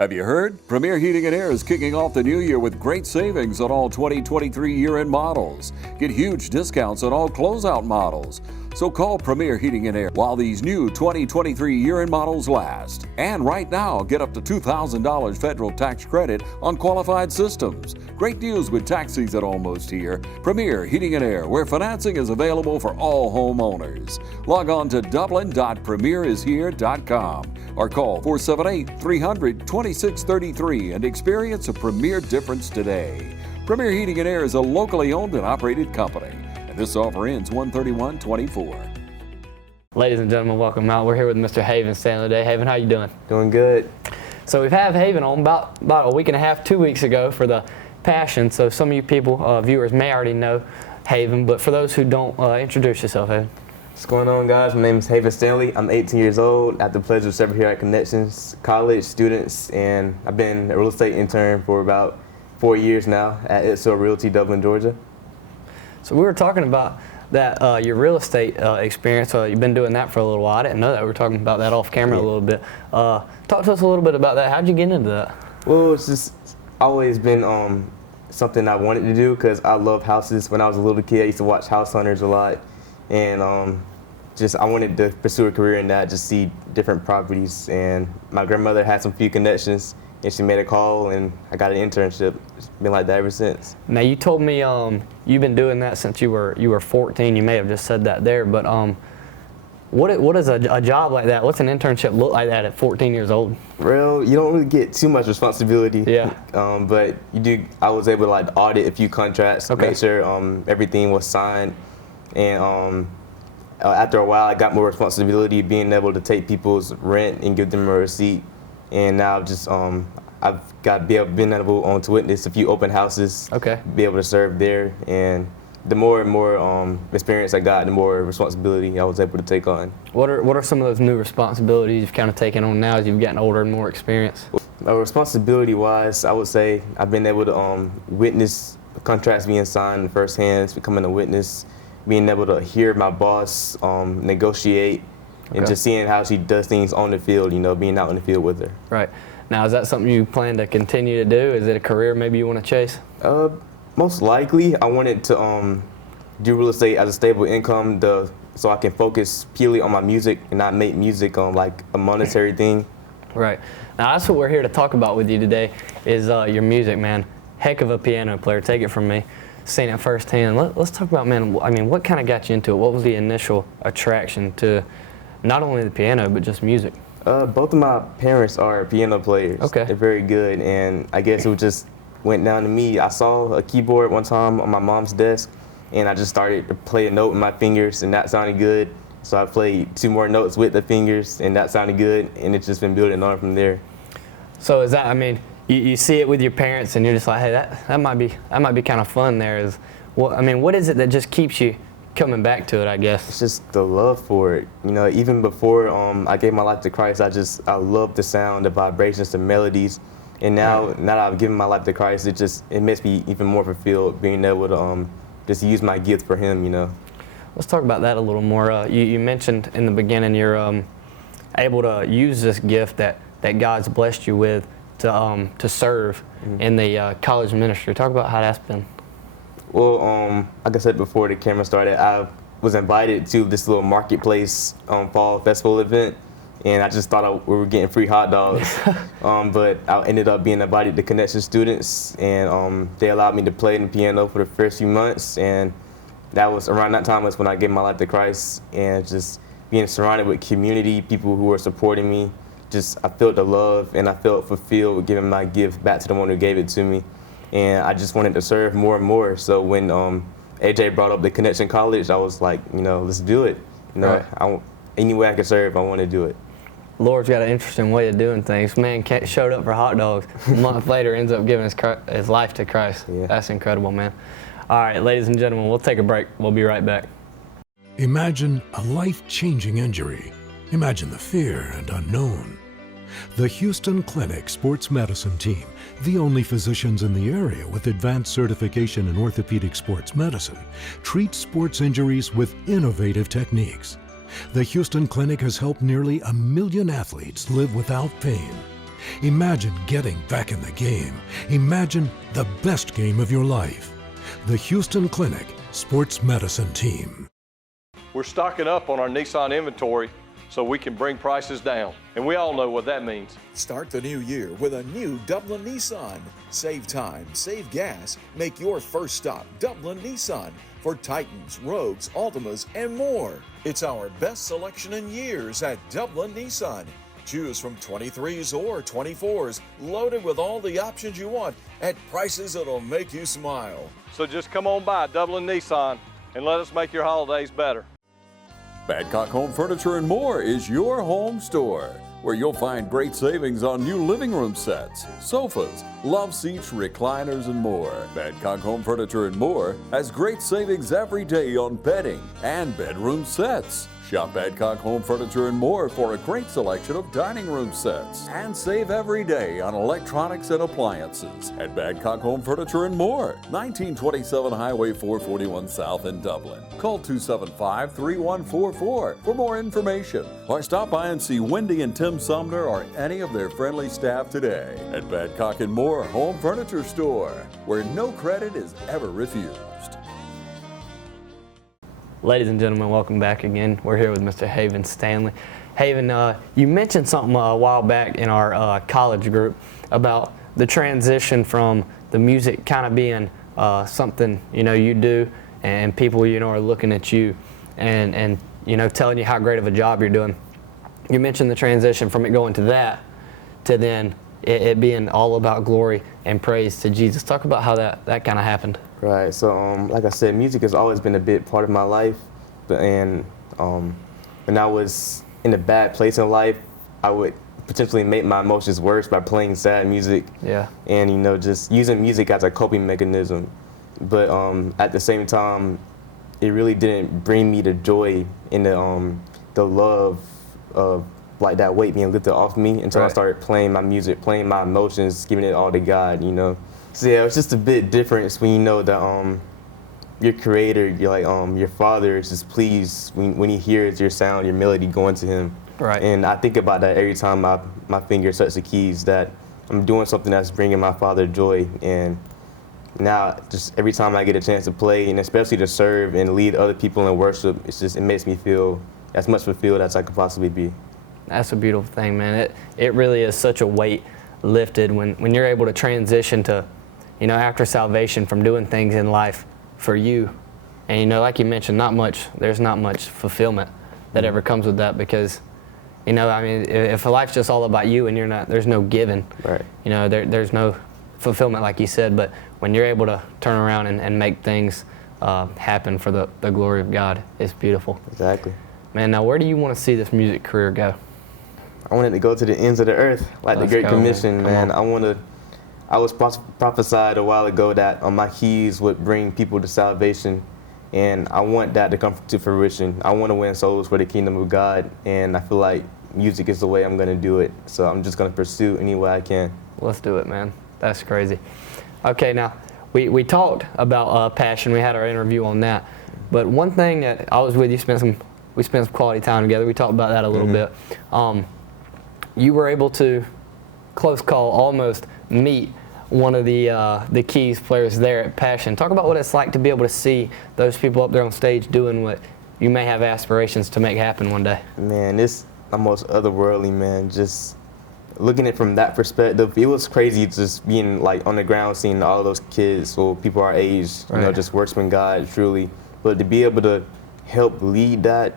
Have you heard? Premier Heating and Air is kicking off the new year with great savings on all 2023 year-end models. Get huge discounts on all closeout models. So call Premier Heating and Air while these new 2023 year-end models last. And right now, get up to $2,000 federal tax credit on qualified systems. Great deals with tax season almost here. Premier Heating and Air, where financing is available for all homeowners. Log on to dublin.premierishere.com or call 478-300-2633 and experience a Premier difference today. Premier Heating and Air is a locally owned and operated company. And this offer ends 1/31/24. Ladies and gentlemen, welcome out. We're here with Mr. Haven Stanley today. Haven, how you doing? Doing good. So we've had Haven on about a week and a half, 2 weeks ago for the Passion. So some of you people, viewers, may already know Haven, but for those who don't, introduce yourself, Haven. What's going on, guys? My name is Haven Stanley. I'm 18 years old. I have the pleasure of serving here at Connections College students, and I've been a real estate intern for about 4 years now at ITSO Realty, Dublin, Georgia. So we were talking about that your real estate experience. You've been doing that for a little while. I didn't know that. We were talking about that off camera a little bit. Talk to us a little bit about that. How'd you get into that? Well, it's just always been something I wanted to do because I love houses. When I was a little kid, I used to watch House Hunters a lot, and I wanted to pursue a career in that, just see different properties. And my grandmother had some few connections, and she made a call, and I got an internship. It's been like that ever since. Now, you told me you've been doing that since you were 14. You may have just said that there, but what is a job like that? What's an internship look like that at 14 years old? Well, you don't really get too much responsibility. Yeah. But you do. I was able to like audit a few contracts, make sure everything was signed, and after a while, I got more responsibility, being able to take people's rent and give them a receipt. And now just I've been able to witness a few open houses. Okay. Be able to serve there, and the more and more experience I got, the more responsibility I was able to take on. What are some of those new responsibilities you've kind of taken on now as you've gotten older and more experience? Responsibility-wise, I would say I've been able to witness contracts being signed firsthand, becoming a witness, being able to hear my boss negotiate, and just seeing how she does things on the field, being out in the field with her. Right. Now, is that something you plan to continue to do? Is it a career maybe you want to chase? Most likely, I wanted to do real estate as a stable income, so I can focus purely on my music and not make music like a monetary thing. Right. Now, that's what we're here to talk about with you today is your music, man. Heck of a piano player. Take it from me. Seen it firsthand. Let's talk about, man, I mean, what kind of got you into it? What was the initial attraction to not only the piano, but just music? Both of my parents are piano players. Okay. They're very good, and I guess it just went down to me. I saw a keyboard one time on my mom's desk, and I just started to play a note with my fingers, and that sounded good. So I played 2 more notes with the fingers, and that sounded good, and it's just been building on from there. So is that, I mean, you see it with your parents, and you're just like, hey, that might be kind of fun there. What is it that just keeps you coming back to it, I guess? It's just the love for it. Even before I gave my life to Christ, I love the sound, the vibrations, the melodies. And now that I've given my life to Christ, it makes me even more fulfilled, being able to just use my gift for Him, Let's talk about that a little more. You mentioned in the beginning you're able to use this gift that God's blessed you with to serve in the college ministry. Talk about how that's been. Well, like I said before the camera started, I was invited to this little marketplace fall festival event, and I just thought we were getting free hot dogs. But I ended up being invited to Connection students, and they allowed me to play the piano for the first few months, and that was around that time was when I gave my life to Christ, and just being surrounded with community, people who were supporting me. I felt the love, and I felt fulfilled with giving my gift back to the one who gave it to me. And I just wanted to serve more and more. So when AJ brought up the Connection College, I was like, let's do it. Right. Any way I can serve, I want to do it. Lord's got an interesting way of doing things. Man showed up for hot dogs. A month later, ends up giving his life to Christ. Yeah. That's incredible, man. All right, ladies and gentlemen, we'll take a break. We'll be right back. Imagine a life-changing injury. Imagine the fear and unknown. The Houston Clinic Sports Medicine Team, the only physicians in the area with advanced certification in orthopedic sports medicine, treats sports injuries with innovative techniques. The Houston Clinic has helped nearly 1 million athletes live without pain. Imagine getting back in the game. Imagine the best game of your life. The Houston Clinic Sports Medicine Team. We're stocking up on our Nissan inventory so we can bring prices down. And we all know what that means. Start the new year with a new Dublin Nissan. Save time, save gas. Make your first stop Dublin Nissan for Titans, Rogues, Altimas, and more. It's our best selection in years at Dublin Nissan. Choose from 23s or 24s, loaded with all the options you want at prices that'll make you smile. So just come on by Dublin Nissan and let us make your holidays better. Badcock Home Furniture and More is your home store, where you'll find great savings on new living room sets, sofas, love seats, recliners, and more. Badcock Home Furniture and More has great savings every day on bedding and bedroom sets. Shop Badcock Home Furniture and More for a great selection of dining room sets. And save every day on electronics and appliances at Badcock Home Furniture and More, 1927 Highway 441 South in Dublin. Call 275-3144 for more information, or stop by and see Wendy and Tim Sumner or any of their friendly staff today at Badcock and More Home Furniture Store, where no credit is ever refused. Ladies and gentlemen, welcome back again. We're here with Mr. Haven Stanley. Haven, you mentioned something a while back in our college group about the transition from the music kind of being something you do, and people are looking at you and telling you how great of a job you're doing. You mentioned the transition from it going to that to then it being all about glory and praise to Jesus. Talk about how that kind of happened. Right. So, like I said, music has always been a big part of my life. And when I was in a bad place in life, I would potentially make my emotions worse by playing sad music. Yeah. And just using music as a coping mechanism. But at the same time, it really didn't bring me the joy and the love of like that weight being lifted off me until I started playing my music, playing my emotions, giving it all to God. So yeah, it's just a bit different when you know that your creator, your father is just pleased when he hears your sound, your melody going to him. Right. And I think about that every time my fingers touch the keys, that I'm doing something that's bringing my father joy. And now just every time I get a chance to play, and especially to serve and lead other people in worship, it makes me feel as much fulfilled as I could possibly be. That's a beautiful thing, man. It really is such a weight lifted when you're able to transition to, after salvation, from doing things in life for you. And, like you mentioned, there's not much fulfillment that ever comes with that, because, if life's just all about you and there's no giving, right. There's no fulfillment, like you said. But when you're able to turn around and make things happen for the glory of God, it's beautiful. Exactly. Man, now where do you want to see this music career go? I wanted to go to the ends of the earth, like the Great Commission, man. I was prophesied a while ago that my keys would bring people to salvation, and I want that to come to fruition. I want to win souls for the kingdom of God, and I feel like music is the way I'm going to do it. So I'm just going to pursue any way I can. Let's do it, man. That's crazy. Okay, now we talked about passion. We had our interview on that, but one thing that I was with you, we spent some quality time together. We talked about that a little bit. You were able to, close call, almost meet one of the keys players there at Passion. Talk about what it's like to be able to see those people up there on stage doing what you may have aspirations to make happen one day. Man, it's almost otherworldly, man. Just looking at it from that perspective, it was crazy just being like on the ground, seeing all those kids, or people our age, just worshiping God truly. But to be able to help lead that,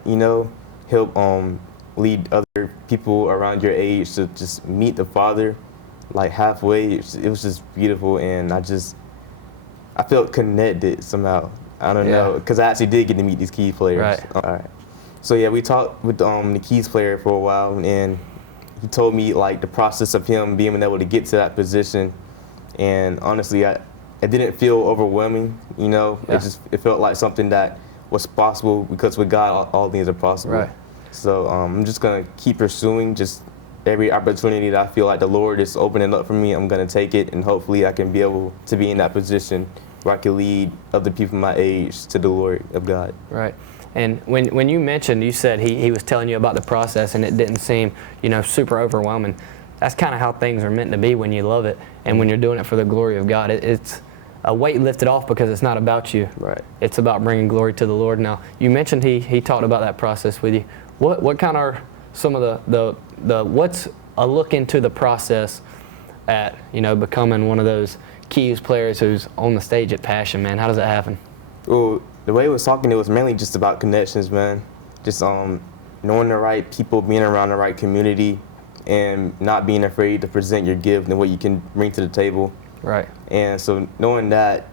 help lead other people around your age to just meet the Father, like halfway. It was just beautiful, and I felt connected somehow. I don't know, because I actually did get to meet these key players. Right. All right. So yeah, we talked with the keys player for a while, and he told me like the process of him being able to get to that position, and honestly, it didn't feel overwhelming. It felt like something that was possible, because with God, all things are possible. Right. So I'm just gonna keep pursuing just every opportunity that I feel like the Lord is opening up for me. I'm gonna take it, and hopefully I can be able to be in that position where I can lead other people my age to the glory of God. Right. And when you mentioned, you said he was telling you about the process, and it didn't seem super overwhelming. that's kind of how things are meant to be when you love it and when you're doing it for the glory of God. It's a weight lifted off because it's not about you. Right. It's about bringing glory to the Lord. Now, you mentioned he talked about that process with you. What kind are some of the what's a look into the process at, you know, becoming one of those keys players who's on the stage at Passion, man? How does that happen? Well, the way it was talking, it was mainly just about connections, man. Just knowing the right people, being around the right community, and not being afraid to present your gift and what you can bring to the table. Right. And so knowing that,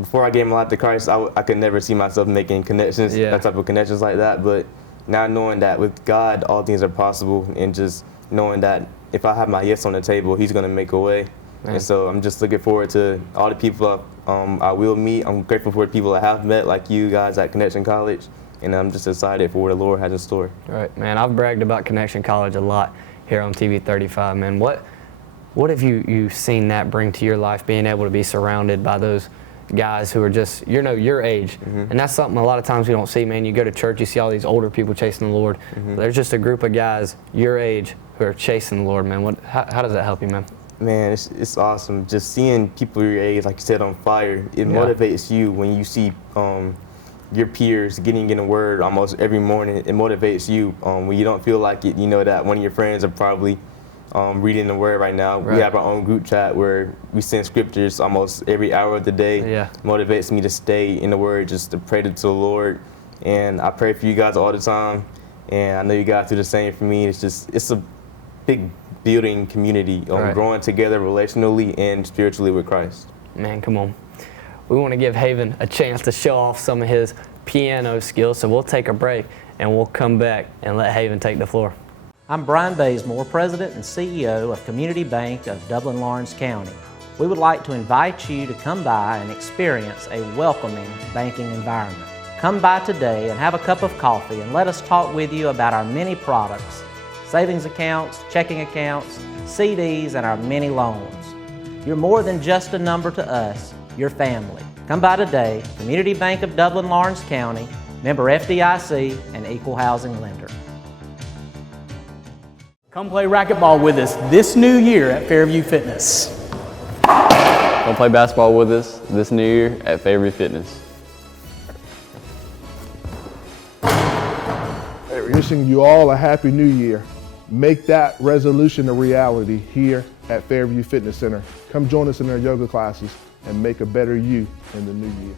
before I gave my life to Christ, I could never see myself making connections, that type of connections like that. But now knowing that with God, all things are possible, and just knowing that if I have my yes on the table, He's going to make a way. Man. And so I'm just looking forward to all the people I will meet. I'm grateful for the people I have met, like you guys at Connection College. And I'm just excited for what the Lord has in store. Right, man. I've bragged about Connection College a lot here on TV 35, man. What have you seen that bring to your life, being able to be surrounded by those guys who are just, you know, your age? Mm-hmm. And that's something a lot of times we don't see, man. You go to church, you see all these older people chasing the Lord. Mm-hmm. There's just a group of guys your age who are chasing the Lord, man. How does that help you, man? Man, it's awesome. Just seeing people your age, like you said, on fire. It motivates you when you see your peers getting in the Word almost every morning. It motivates you when you don't feel like it. You know that one of your friends are probably reading the Word right now. Right. We have our own group chat where we send scriptures almost every hour of the day. Yeah. Motivates me to stay in the Word, just to pray to the Lord. And I pray for you guys all the time. And I know you guys do the same for me. It's a big building community, growing together relationally and spiritually with Christ. Man, come on. We want to give Haven a chance to show off some of his piano skills, so we'll take a break and we'll come back and let Haven take the floor. I'm Brian Bazemore, President and CEO of Community Bank of Dublin-Lawrence County. We would like to invite you to come by and experience a welcoming banking environment. Come by today and have a cup of coffee and let us talk with you about our many products, savings accounts, checking accounts, CDs, and our many loans. You're more than just a number to us, you're family. Come by today, Community Bank of Dublin-Lawrence County, member FDIC, and equal housing lender. Come play racquetball with us this new year at Fairview Fitness. Come play basketball with us this new year at Fairview Fitness. Hey, we're wishing you all a happy new year. Make that resolution a reality here at Fairview Fitness Center. Come join us in our yoga classes and make a better you in the new year.